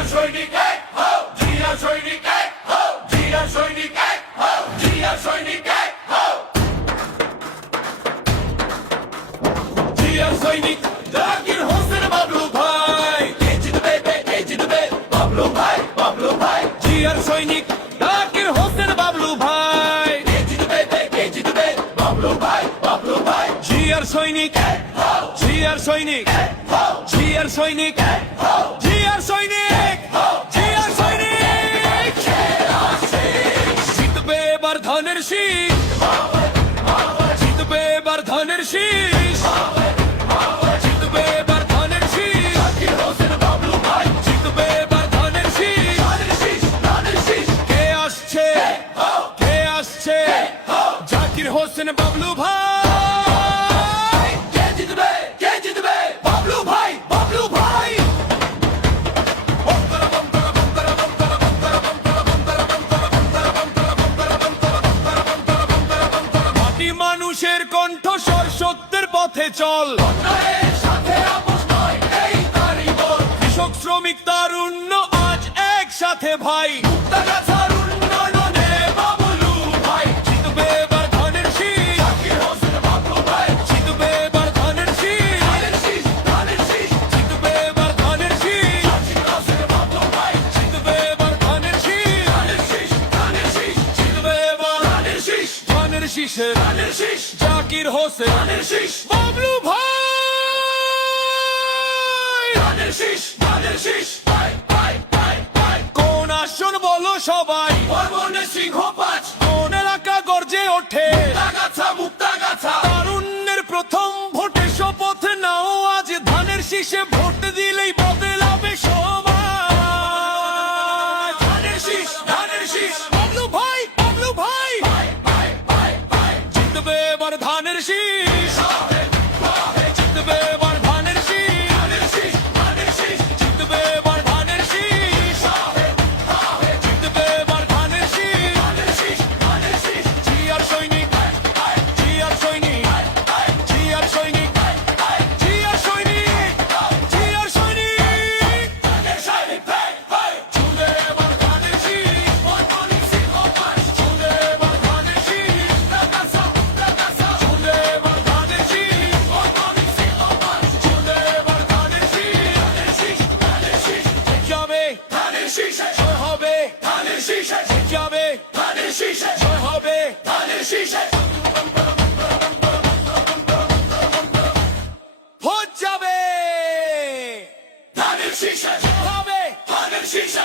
জিয়ার সৈনিক এক হও, জিয়ার সৈনিক এক হও, জিয়ার সৈনিক এক হও, জিয়ার সৈনিক এক হও। জিয়ার সৈনিক জাকির হোসেন বাবলু ভাই, কে জিতবে কে জিতবে? বাবলু ভাই, বাবলু ভাই। জিয়ার সৈনিক জাকির হোসেন বাবলু ভাই, কে জিতবে কে জিতবে? বাবলু ভাই, বাবলু ভাই। জিয়ার সৈনিক এক হও, জিয়ার সৈনিক এক হও, জিয়ার সৈনিক এক হও, জিয়ার সৈনিক হও, জিয়ার সৈনিক। জিতবে এবার ধানের শীষ, জিতবে এবার ধানের শীষ, জিতবে এবার ধানের শীষ, জাকির হোসেন বাবলু ভাই। জিতবে এবার ধানের শীষ, ধানের শীষ, ধানের শীষ। কে আসছে কে আসছে? জাকির হোসেন বাবলু ভাই। কে জিতবে কে জিতবে? বাবলু ভাই, বাবলু ভাই। মাটি মানুষের কণ্ঠস্বর, সত্যের পথে চল, অন্যায়ের সাথে আপোষ নয়, এই তারই বল। কৃষক শ্রমিক তারুণ্য আজ একসাথে ভাই, মুক্তাগাছার উন্নয়নে বাবলু ভাই। জিতবে এবার ধানের শীষ, জাকির হোসেন বাবলু ভাই। জিতবে এবার ধানের শীষ, ধানের শীষ, ধানের শীষ। জিতবে এবার ধানের শীষ, জাকির হোসেন বাবলু ভাই। জিতবে এবার ধানের শীষ, ধানের শীষ, ধানের শীষ। জিতবে এবার ধানের শীষ, ধানের শীষে ধানের শীষ, জাকির হোসেন ধানের শীষ, বাবলু ভাই। ধানের শীষ, ধানের শীষ, ভাই ভাই ভাই ভাই। কোন আসন বলো সবাই? বর্মনের সিংহ 5। কোন এলাকা গর্জে ওঠে? মুক্তাগাছা, মুক্তাগাছা। তারুণ্যের প্রথম ভোটে শপথ নাও আজ, ধানের শীষে ভোট দিলেই বদলাবে সমাজ। ধানের শীষ, ধানের শীষ, বাবলু ভাই, বাবলু ভাই। ভাই ভাই ভাই। জিতবে এবার ধানের শীষ, জিতবে এবার ধানের শীষ, ধানের শীষ, ধানের শীষ। জিতবে এবার ধানের শীষ, জিতবে এবার ধানের শীষ, ধানের শীষ, ধানের শীষ। জিয়ার সৈনিক, জিয়ার সৈনিক, জিয়ার সৈনিক, জিয়ার সৈনিক, জিয়ার সৈনিক। ধানের সৈনিক ভাই ভাই। জিতবে এবার ধানের শীষ, বর্মনের সিংহ 5। জিতবে এবার ধানের শীষ, মুক্তাগাছা, মুক্তাগাছা। জিতবে এবার ধানের শীষ, বর্মনের সিংহ 5। জিতবে এবার ধানের শীষ, ধানের শীষ, ধানের শীষ। যাবে ধানের শীষে, জয় হবে ধানের শীষে। যাবে ধানের শীষে, জয় হবে ধানের শীষে। ভোট যাবে ধানের শীষে, জয় হবে ধানের শীষে।